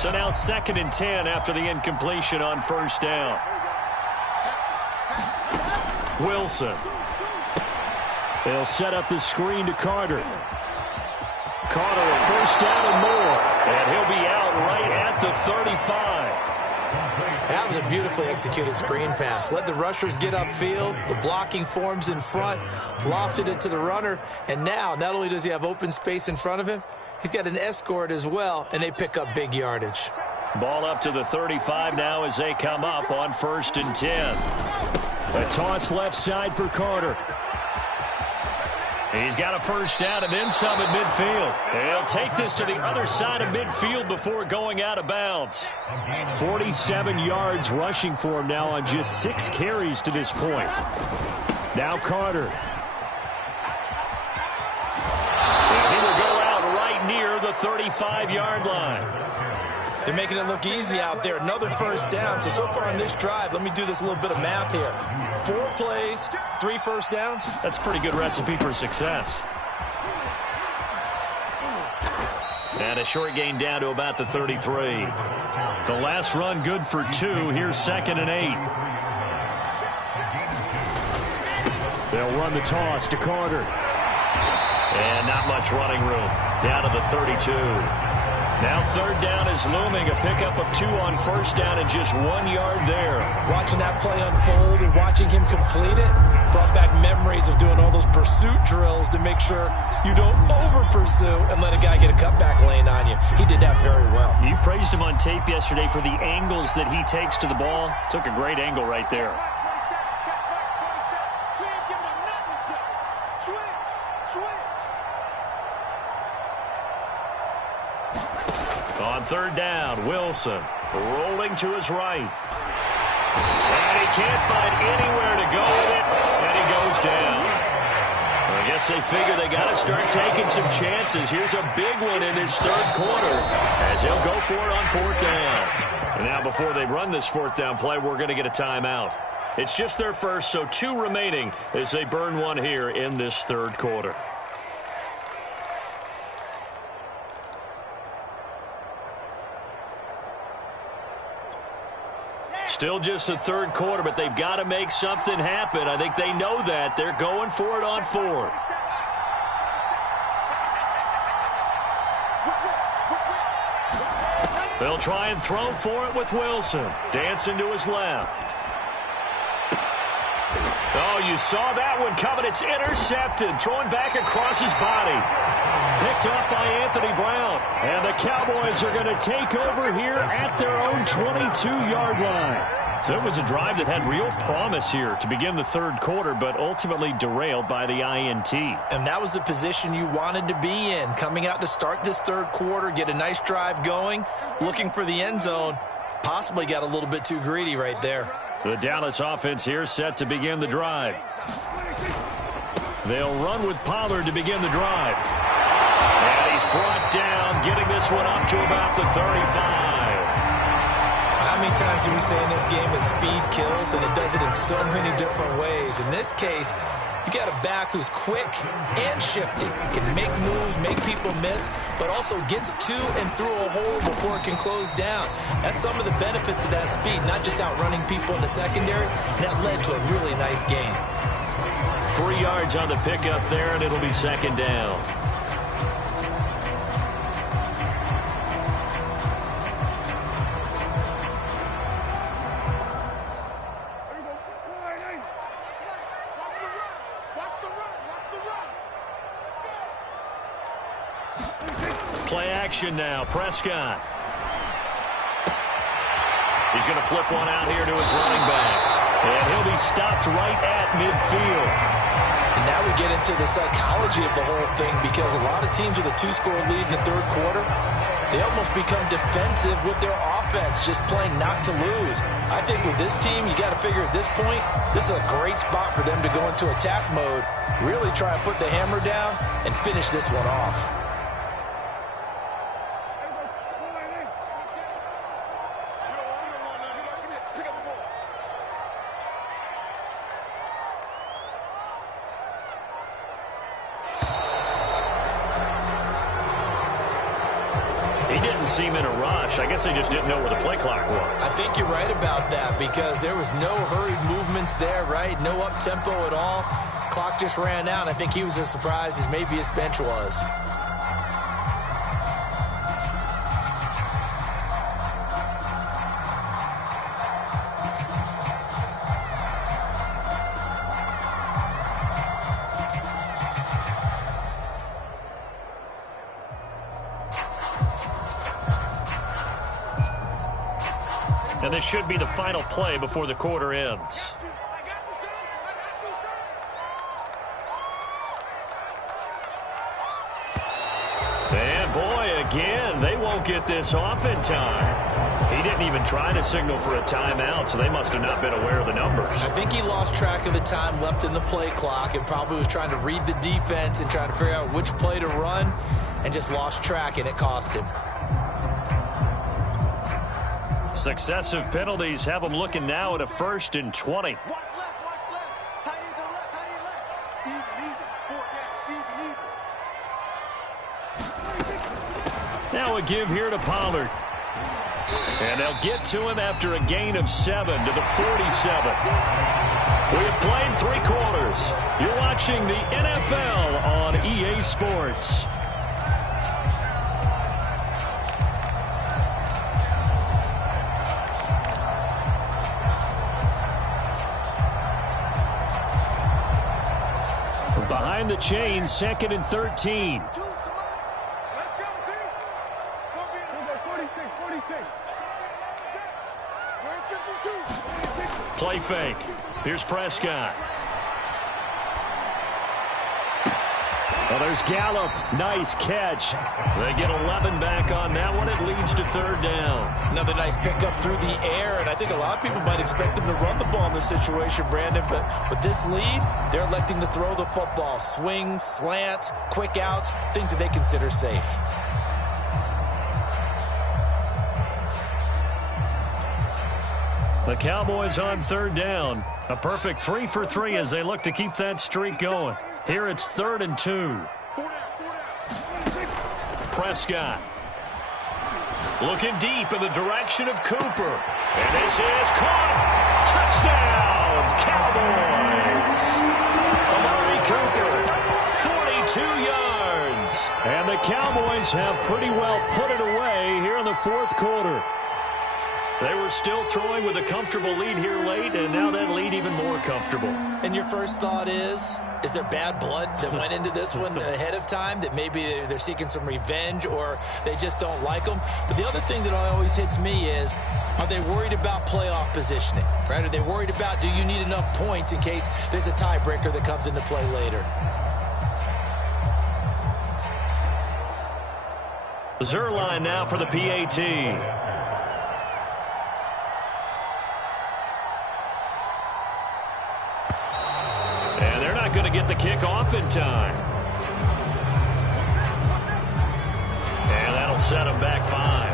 So now 2nd and 10 after the incompletion on first down. Wilson. They'll set up the screen to Carter. Carter, a first down and more. And he'll be out right at the 35. That was a beautifully executed screen pass. Let the rushers get upfield. The blocking forms in front. Lofted it to the runner. And now, not only does he have open space in front of him, he's got an escort as well, and they pick up big yardage. Ball up to the 35 now as they come up on 1st and 10. A toss left side for Carter. He's got a first down and then some at midfield. He'll take this to the other side of midfield before going out of bounds. 47 yards rushing for him now on just 6 carries to this point. Now Carter. And he will go out right near the 35-yard line. They're making it look easy out there. Another first down. So far on this drive, let me do this little bit of math here. 4 plays, 3 first downs. That's a pretty good recipe for success. And a short gain down to about the 33. The last run good for 2. Here's 2nd and 8. They'll run the toss to Carter. And not much running room. Down to the 32. Now 3rd down is looming. A pickup of 2 on first down and just 1 yard there. Watching that play unfold and watching him complete it brought back memories of doing all those pursuit drills to make sure you don't over-pursue and let a guy get a cutback lane on you. He did that very well. You praised him on tape yesterday for the angles that he takes to the ball. Took a great angle right there. On 3rd down, Wilson rolling to his right. And he can't find anywhere to go with it, and he goes down. I guess they figure they got to start taking some chances. Here's a big one in this 3rd quarter as he'll go for it on 4th down. And now before they run this 4th down play, we're going to get a timeout. It's just their first, so 2 remaining as they burn one here in this 3rd quarter. Still just the 3rd quarter, but they've got to make something happen. I think they know that. They're going for it on 4th. They'll try and throw for it with Wilson. Dancing to his left. Oh, you saw that one coming. It's intercepted. Throwing back across his body. Picked up by Anthony Brown. And the Cowboys are going to take over here at their own 22-yard line. So it was a drive that had real promise here to begin the 3rd quarter, but ultimately derailed by the INT. And that was the position you wanted to be in. Coming out to start this 3rd quarter, get a nice drive going, looking for the end zone. Possibly got a little bit too greedy right there. The Dallas offense here set to begin the drive. They'll run with Pollard to begin the drive. And he's brought down, getting this one up to about the 35. How many times do we say in this game that speed kills, and it does it in so many different ways? In this case, you got a back who's quick and shifty, can make moves, make people miss, but also gets to and through a hole before it can close down. That's some of the benefits of that speed, not just outrunning people in the secondary. That led to a really nice game. 3 yards on the pickup there, and it'll be 2nd down. Play action now. Prescott. He's going to flip one out here to his running back. And he'll be stopped right at midfield. And now we get into the psychology of the whole thing, because a lot of teams with a 2-score lead in the 3rd quarter, they almost become defensive with their offense, just playing not to lose. I think with this team, you got to figure at this point, this is a great spot for them to go into attack mode, really try and put the hammer down and finish this one off. He didn't didn't seem in a rush. I guess they just didn't know where the play clock was. I think you're right about that because there was no hurried movements there, right? No up-tempo at all. Clock just ran out. I think he was as surprised as maybe his bench was. And this should be the final play before the quarter ends. And boy, again, they won't get this off in time. He didn't even try to signal for a timeout, so they must have not been aware of the numbers. I think he lost track of the time left in the play clock and probably was trying to read the defense and trying to figure out which play to run and just lost track, and it cost him. Successive penalties have them looking now at a 1st and 20. Watch left, tight end to the left, tight end left. Even, Now a give here to Pollard. And they'll get to him after a gain of 7 to the 47. We have played 3 quarters. You're watching the NFL on EA Sports. Behind the chain, 2nd and 13. Let's go, D. Go 46. Where's 52? Play fake. Here's Prescott. Well, there's Gallup. Nice catch. They get 11 back on that one. It leads to 3rd down. Another nice pickup through the air, and I think a lot of people might expect him to run the ball in this situation, Brandon, but with this lead, they're electing to throw the football. Swings, slants, quick outs, things that they consider safe. The Cowboys on 3rd down. A perfect 3 for 3 as they look to keep that streak going. Here it's 3rd and 2. Prescott. Looking deep in the direction of Cooper. And this is caught. Touchdown, Cowboys. Amari Cooper, 42 yards. And the Cowboys have pretty well put it away here in the 4th quarter. They were still throwing with a comfortable lead here late, and now that lead even more comfortable. And your first thought is there bad blood that went into this one ahead of time, that maybe they're seeking some revenge or they just don't like them? But the other thing that always hits me is, are they worried about playoff positioning? Right? Are they worried about, do you need enough points in case there's a tiebreaker that comes into play later? Zerline now for the PAT. And they're not going to get the kick off in time. And that'll set them back 5.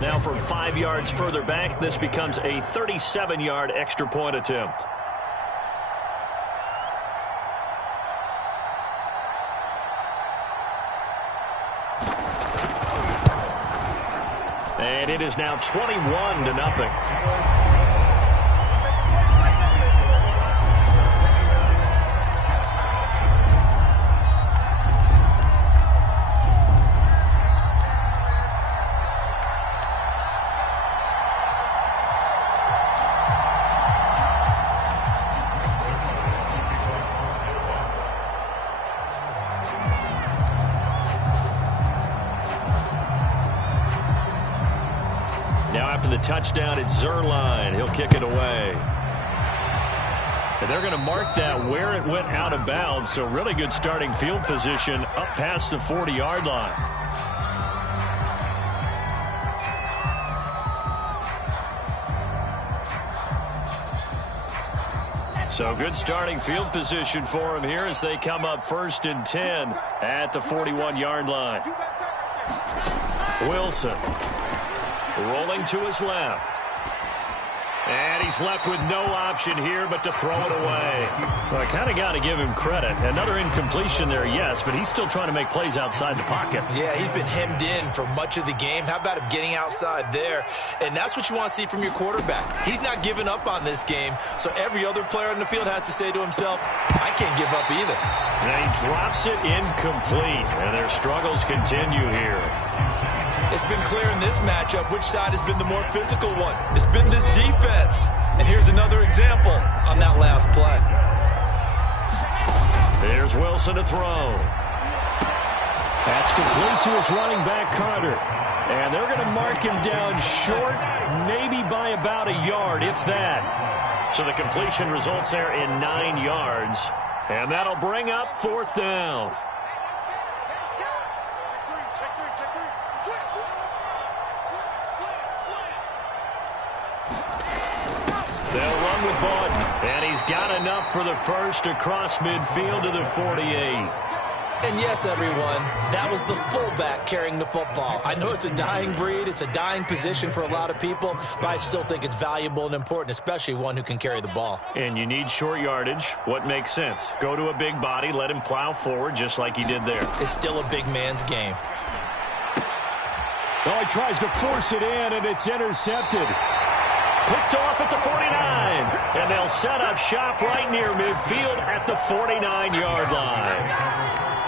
Now from 5 yards further back, this becomes a 37-yard extra point attempt. And it is now 21-0. Now after the touchdown, it's Zerline. He'll kick it away. And they're going to mark that where it went out of bounds. So really good starting field position up past the 40-yard line. So good starting field position for him here as they come up 1st and 10 at the 41-yard line. Wilson rolling to his left. And he's left with no option here but to throw it away. Well, I kind of got to give him credit. Another incompletion there, yes, but he's still trying to make plays outside the pocket. Yeah, he's been hemmed in for much of the game. How about him getting outside there? And that's what you want to see from your quarterback. He's not giving up on this game, so every other player on the field has to say to himself, I can't give up either. And he drops it incomplete, and their struggles continue here. It's been clear in this matchup which side has been the more physical one. It's been this defense. And here's another example on that last play. There's Wilson to throw. That's complete to his running back, Carter. And they're going to mark him down short, maybe by about a yard, if that. So the completion results there in 9 yards. And that'll bring up 4th down. They'll run with Bawden, and he's got enough for the first across midfield to the 48. And yes, everyone, that was the fullback carrying the football. I know it's a dying breed, it's a dying position for a lot of people, but I still think it's valuable and important, especially one who can carry the ball. And you need short yardage. What makes sense? Go to a big body, let him plow forward just like he did there. It's still a big man's game. Well, he tries to force it in, and it's intercepted. Picked off at the 49, and they'll set up shop right near midfield at the 49-yard line.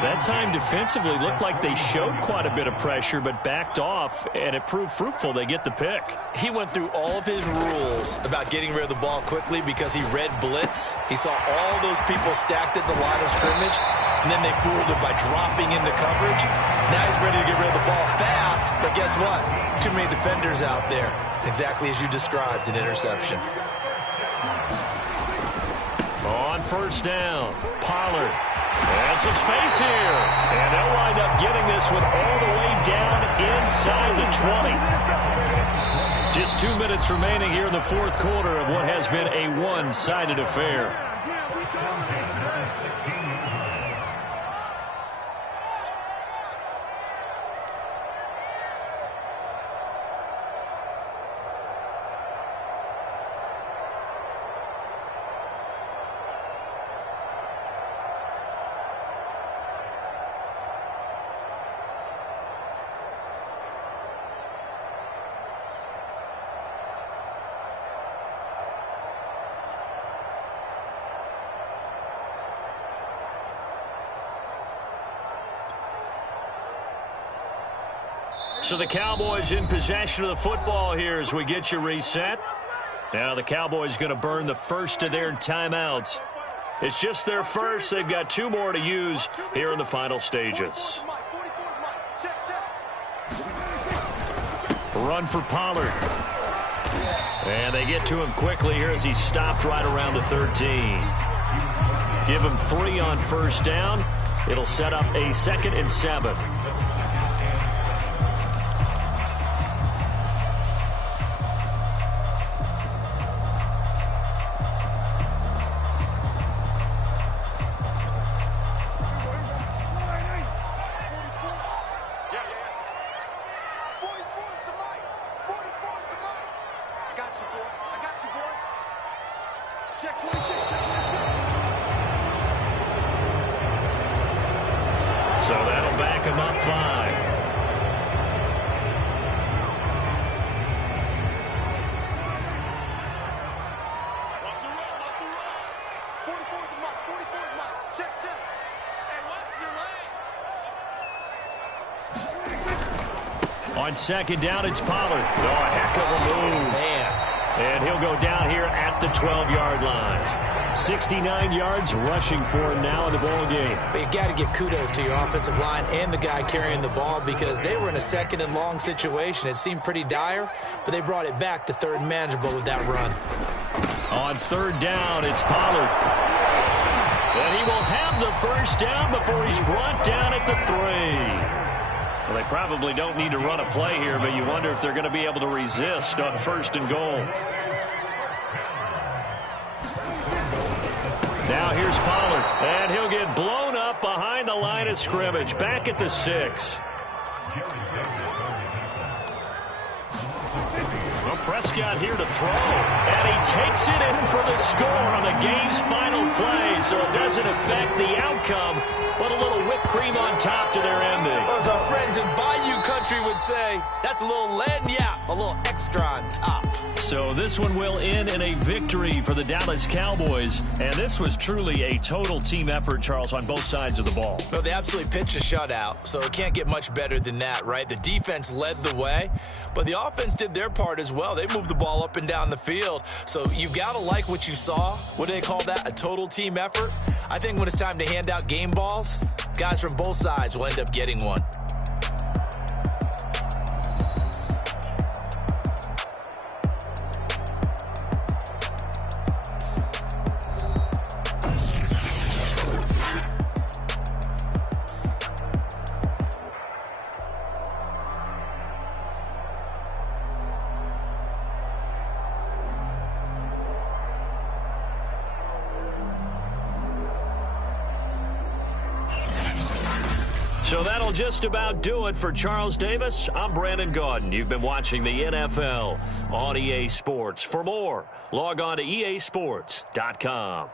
That time defensively looked like they showed quite a bit of pressure, but backed off, and it proved fruitful. They get the pick. He went through all of his rules about getting rid of the ball quickly because he read blitz. He saw all those people stacked at the line of scrimmage, and then they fooled him by dropping into coverage. Now he's ready to get rid of the ball fast, but guess what? Too many defenders out there. Exactly as you described, an interception. On 1st down, Pollard. And some space here. And they'll wind up getting this one all the way down inside the 20. Just 2 minutes remaining here in the 4th quarter of what has been a one-sided affair. So the Cowboys in possession of the football here as we get you reset. Now the Cowboys going to burn the first of their timeouts. It's just their first. They've got 2 more to use here in the final stages. Run for Pollard. And they get to him quickly here as he stopped right around the 13. Give him 3 on 1st down. It'll set up a 2nd and 7. So that'll back him up 5. On 2nd down, it's Pollard. Oh, a heck of a move. Man. And he'll go down here at the 12-yard line. 69 yards rushing for him now in the ball game. But you got to give kudos to your offensive line and the guy carrying the ball because they were in a 2nd and long situation. It seemed pretty dire, but they brought it back to 3rd and manageable with that run. On 3rd down, it's Pollard. And he will have the 1st down before he's brought down at the 3. Well, they probably don't need to run a play here, but you wonder if they're going to be able to resist on 1st and goal. Now here's Pollard, and he'll get blown up behind the line of scrimmage, back at the 6. Well, Prescott here to throw, and he takes it in for the score on the game's final play, so it doesn't affect the outcome, but a little whipped cream on top to their ending. Or as our friends in Bayou Country would say, that's a little lagniappe, a little extra on top. So this one will end in a victory for the Dallas Cowboys, and this was truly a total team effort, Charles, on both sides of the ball. Well, they absolutely pitched a shutout, so it can't get much better than that, right? The defense led the way, but the offense did their part as well. They moved the ball up and down the field, so you've got to like what you saw. What do they call that? A total team effort? I think when it's time to hand out game balls, guys from both sides will end up getting one. So that'll just about do it for Charles Davis. I'm Brandon Gaudin. You've been watching the NFL on EA Sports. For more, log on to easports.com.